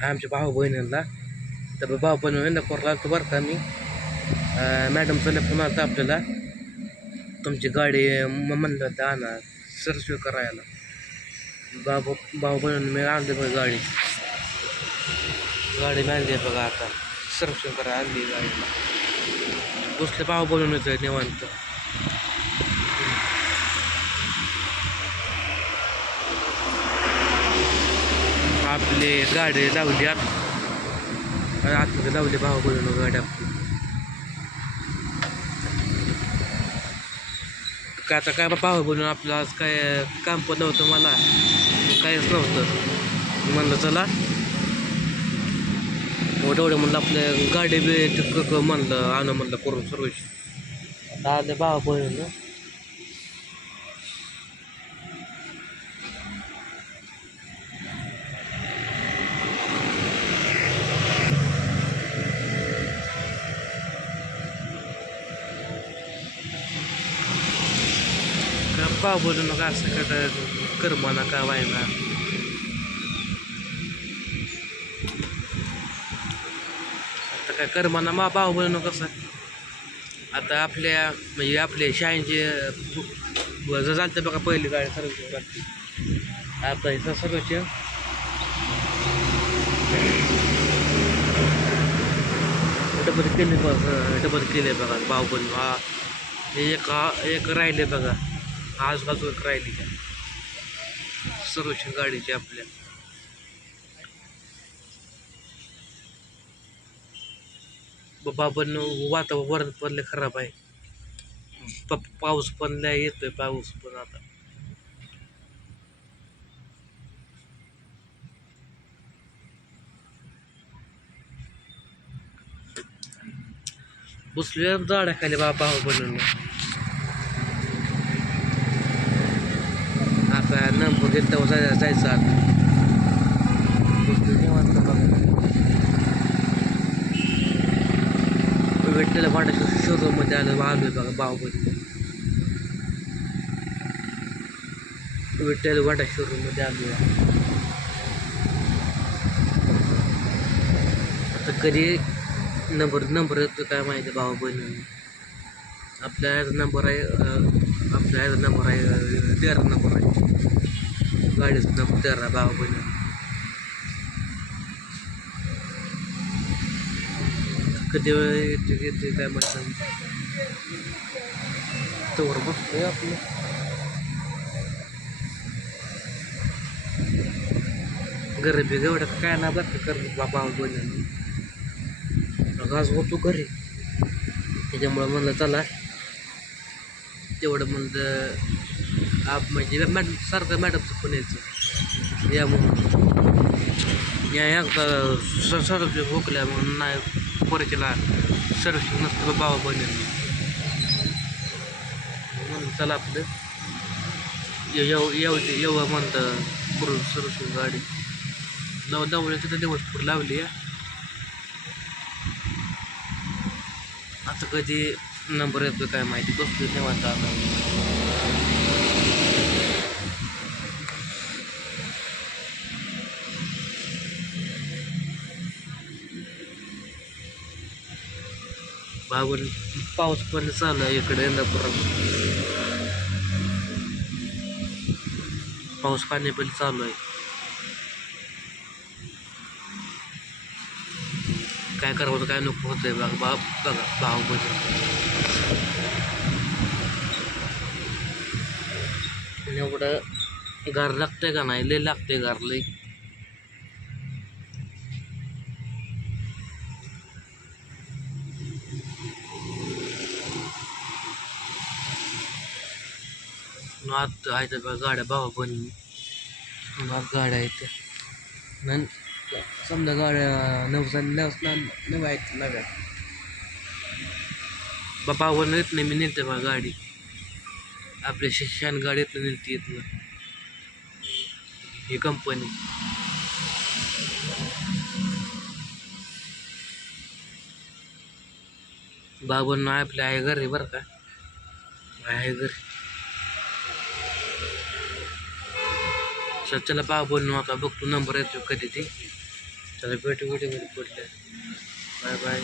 हा आमच्या भाऊ बहिणींना. तर भाऊ बहिणींना कोरला तर बरं का मी. मॅडमचा फोन आला आपल्याला. तुमची गाडी म- म्हणलं होतं आणा सर्व करायला. बाबा भाऊ बहिणी मी आणली बघ गाडी. गाडी मी आणली आहे बघा आता. सर्व करायला आणली गाडीला बसले भाऊ बनवून निवांत. आपली गाडी लावली आत. आणि आतमध्ये लावली भाऊ गाडी आपली. काय आता काय भाऊ बोलून आपलं आज काय काम पण नव्हतं मला. काहीच नव्हतं. म्हणलं चला. एवढं म्हणलं आपलं गाडी बी म्हणलं आणं म्हणलं करून सर्विस आता आले भाऊ बनवून का बोलू नका असं का कर्म नका व्हायला. आता काय कर्माना मा भाऊ बोलू नका कसं आता आपल्या म्हणजे आपले शाळेचे जर चालतं बघा पहिली गाडी सर्विस लागते आता इथं सर्वच डबल केले बघा डबल केले बघा बाहुबली हा एक एक राहिले बघा. आजूबाजूला एक राहिली त्या सर्विसिंग गाडीची आपल्या. बाबन वातावरण पण लय खराब आहे. पाऊस पण लय येतोय पाऊस पण आता. बसलोय झाडा खाली बाबा बनवलं आता नंबर घेतल्यावर जाय जायचं आता बसलोय निवांत शोरूममध्ये आलं आलोय बघा बाहुबली. विठ्ठल वाटा शोरूममध्ये आलो. आता कधी नंबर नंबर येतो काय माहिती भाऊ बहिणी आपल्या नंबर आहे आपल्या नंबर आहे तेरा नंबर आहे. गाडीचा नंबर तेरा भाऊ बहिणी कधी वेळ येते येते काय म्हणतात तोवर बघतोय आपलं. गरिबी एवढं काय ना बरं कर बाबा बहिणी आज होतो घरी. त्याच्यामुळं म्हणलं चला. तेवढं म्हणलं आप म्हणजे मॅडम सारखं मॅडमचं पण यायचं. या म्हणून या एकदा सर सर भोकल्या म्हणून नाही पोरेच्याला सर्विसिंग नसतं बाबा बनेल म्हणून चला आपलं. येऊ येऊ येऊ म्हणतं करून सर्विसिंग गाडी. नव नवऱ्या तिथं दिवस पूर लावली आहे आता कधी नंबर येतो काय माहिती. कसं निवांत आता. बाबून पाऊस पण चालू आहे इकडे इंदापुरात पाऊस पाणी पण चालू आहे. काय करावं काय नको होतंय बघा बा बघा भाव पण एवढं गार लागतंय का नाही? लय लागतंय गार लय. आत आहेत बघा गाड्या भावा पण. आत गाड्या आहेत. नन समजा गाड्या नवसा नवसा नव्या आहेत नव्या. बाबावर येत नाही मी नेते बा गाडी. आपल्या शिक्षण गाडीत नेते येत ना ही कंपनी बाबांना आपल्या आहे घरी बरं का? आहे घरी. सर चला बाबा बोलणं आता बघतो नंबर येतो कधी ती चला भेटू व्हिडिओमध्ये पुढल्या बाय बाय